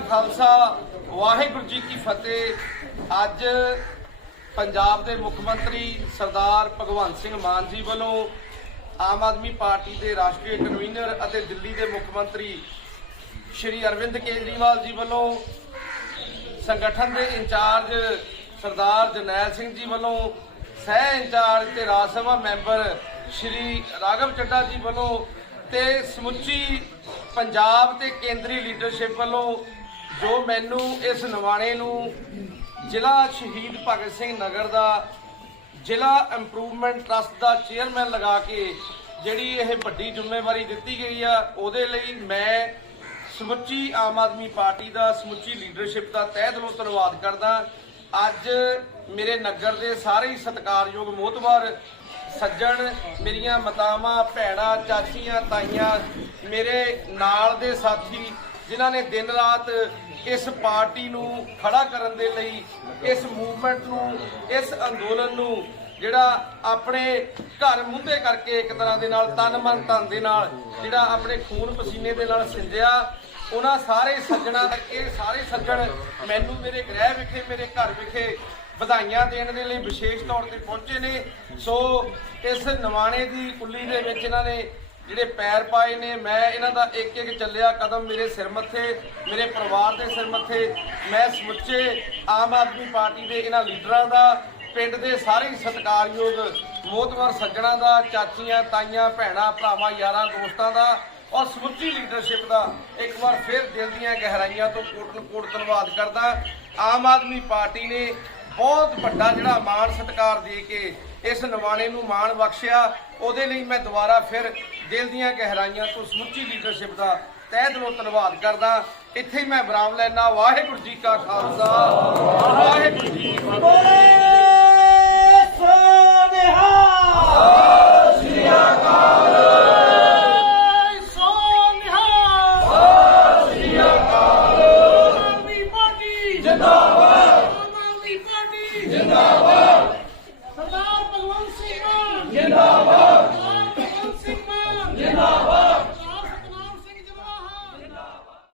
ਖਾਲਸਾ, ਵਾਹਿਗੁਰੂ ਜੀ ਕੀ ਫਤਿਹ। ਅੱਜ ਪੰਜਾਬ ਦੇ ਮੁੱਖ ਮੰਤਰੀ ਸਰਦਾਰ ਭਗਵੰਤ ਸਿੰਘ ਮਾਨ ਜੀ ਵੱਲੋਂ ਆਮ ਆਦਮੀ ਪਾਰਟੀ ਦੇ ਰਾਸ਼ਟਰੀ ਕਨਵੀਨਰ ਅਤੇ ਦਿੱਲੀ ਦੇ ਮੁੱਖ ਮੰਤਰੀ ਸ਼੍ਰੀ ਅਰਵਿੰਦ ਕੇਜਰੀਵਾਲ ਜੀ ਵੱਲੋਂ ਸੰਗਠਨ ਦੇ ਇੰਚਾਰਜ ਸਰਦਾਰ ਜਰਨੈਲ ਸਿੰਘ ਜੀ ਵੱਲੋਂ ਸਹਿ ਇੰਚਾਰਜ ਤੇ ਰਾਜ ਸਭਾ ਮੈਂਬਰ ਸ਼੍ਰੀ ਰਾਘਵ ਚੱਡਾ ਜੀ ਵੱਲੋਂ ਤੇ ਸਮੁੱਚੀ ਪੰਜਾਬ ਤੇ ਕੇਂਦਰੀ ਲੀਡਰਸ਼ਿਪ ਵੱਲੋਂ ਜੋ ਮੈਨੂੰ ਇਸ ਨਵਾਣੇ ਨੂੰ ਜ਼ਿਲ੍ਹਾ ਸ਼ਹੀਦ ਭਗਤ ਸਿੰਘ ਨਗਰ ਦਾ ਜ਼ਿਲ੍ਹਾ ਇੰਪਰੂਵਮੈਂਟ ਟਰਸਟ ਦਾ ਚੇਅਰਮੈਨ ਲਗਾ ਕੇ ਜਿਹੜੀ ਇਹ ਵੱਡੀ ਜ਼ਿੰਮੇਵਾਰੀ ਦਿੱਤੀ ਗਈ ਆ, ਉਹਦੇ ਲਈ ਮੈਂ ਸਮੁੱਚੀ ਆਮ ਆਦਮੀ ਪਾਰਟੀ ਦਾ, ਸਮੁੱਚੀ ਲੀਡਰਸ਼ਿਪ ਦਾ ਤਹਿ ਦਿਲੋਂ ਧੰਨਵਾਦ ਕਰਦਾ। ਅੱਜ ਮੇਰੇ ਨਗਰ ਦੇ ਸਾਰੇ ਹੀ ਸਤਿਕਾਰਯੋਗ ਮੋਹਤਵਾਰ ਸੱਜਣ, ਮੇਰੀਆਂ ਮਾਤਾਵਾਂ, ਭੈਣਾਂ, ਚਾਚੀਆਂ, ਤਾਈਆਂ, ਮੇਰੇ ਨਾਲ ਦੇ ਸਾਥੀ ਜਿਨ੍ਹਾਂ ਨੇ ਦਿਨ ਰਾਤ ਇਸ ਪਾਰਟੀ ਨੂੰ ਖੜਾ ਕਰਨ ਦੇ ਲਈ, ਇਸ ਮੂਵਮੈਂਟ ਨੂੰ, ਇਸ ਅੰਦੋਲਨ ਨੂੰ, ਜਿਹੜਾ ਆਪਣੇ ਘਰ ਮੁੰਦੇ ਕਰਕੇ ਇੱਕ ਤਰ੍ਹਾਂ ਦੇ ਨਾਲ, ਤਨ ਮਨ ਧਨ ਦੇ ਨਾਲ, ਜਿਹੜਾ ਆਪਣੇ ਖੂਨ ਪਸੀਨੇ ਦੇ ਨਾਲ ਸਿੰਜਿਆ, ਉਹਨਾਂ ਸਾਰੇ ਸੱਜਣਾ ਕਰਕੇ ਸਾਰੇ ਸੱਜਣ ਮੈਨੂੰ ਮੇਰੇ ਗ੍ਰਹਿ ਵਿਖੇ, ਮੇਰੇ ਘਰ ਵਿਖੇ ਵਧਾਈਆਂ ਦੇਣ ਦੇ ਲਈ ਵਿਸ਼ੇਸ਼ ਤੌਰ ਤੇ ਪਹੁੰਚੇ ਨੇ। ਸੋ ਇਸ ਨਵਾਣੇ ਦੀ ਕੁੱਲੀ ਦੇ ਵਿੱਚ ਇਹਨਾਂ ਨੇ ਜਿਹੜੇ ਪੈਰ ਪਾਏ ਨੇ, ਮੈਂ ਇਹਨਾਂ ਦਾ ਇੱਕ ਇੱਕ ਚੱਲਿਆ ਕਦਮ ਮੇਰੇ ਸਿਰ ਮੱਥੇ, ਮੇਰੇ ਪਰਿਵਾਰ ਦੇ ਸਿਰ ਮੱਥੇ, ਮੈਂ ਸਮੁੱਚੇ ਆਮ ਆਦਮੀ ਪਾਰਟੀ ਦੇ ਇਹਨਾਂ ਲੀਡਰਾਂ ਦਾ, ਪਿੰਡ ਦੇ ਸਾਰੇ ਹੀ ਸਤਿਕਾਰਯੋਗ ਮੋਹਤਵਰ ਸੱਜਣਾ ਦਾ, ਚਾਚੀਆਂ, ਤਾਈਆਂ, ਭੈਣਾਂ, ਭਰਾਵਾਂ, ਯਾਰਾਂ, ਦੋਸਤਾਂ ਦਾ ਔਰ ਸਮੁੱਚੀ ਲੀਡਰਸ਼ਿਪ ਦਾ ਇੱਕ ਵਾਰ ਫਿਰ ਦਿਲ ਦੀਆਂ ਗਹਿਰਾਈਆਂ ਤੋਂ ਕੋਟ ਕੋਟ ਧੰਨਵਾਦ ਕਰਦਾ। ਆਮ ਆਦਮੀ ਪਾਰਟੀ ਨੇ ਬਹੁਤ ਵੱਡਾ ਜਿਹੜਾ ਮਾਣ ਸਤਿਕਾਰ ਦੇ ਕੇ ਇਸ ਨਿਵਾਣੇ ਨੂੰ ਮਾਣ ਬਖਸ਼ਿਆ। ਉਹਦੇ ਲਈ ਮੈਂ ਦੁਬਾਰਾ ਫਿਰ ਦਿਲ ਦੀਆਂ ਗਹਿਰਾਈਆਂ ਤੋਂ ਸਮੁੱਚੀ ਲੀਡਰਸ਼ਿਪ ਦਾ ਤਹਿ ਦਿਲੋਂ ਧੰਨਵਾਦ ਕਰਦਾ। ਇੱਥੇ ਹੀ ਮੈਂ ਵਿਰਾਮ ਲੈਣਾ ਵਾਹਿਗੁਰੂ ਜੀ ਕਾ ਖਾਲਸਾ। ਵਾਹਿਗੁਰੂ ਜੀ ਕੀ ਫਤਿਹ। ਜਿੰਦਾਬਾਦ। ਸਰਦਾਰ ਭਗਵੰਤ ਸਿੰਘ ਮਾਨ। ਜਿੰਦਾਬਾਦ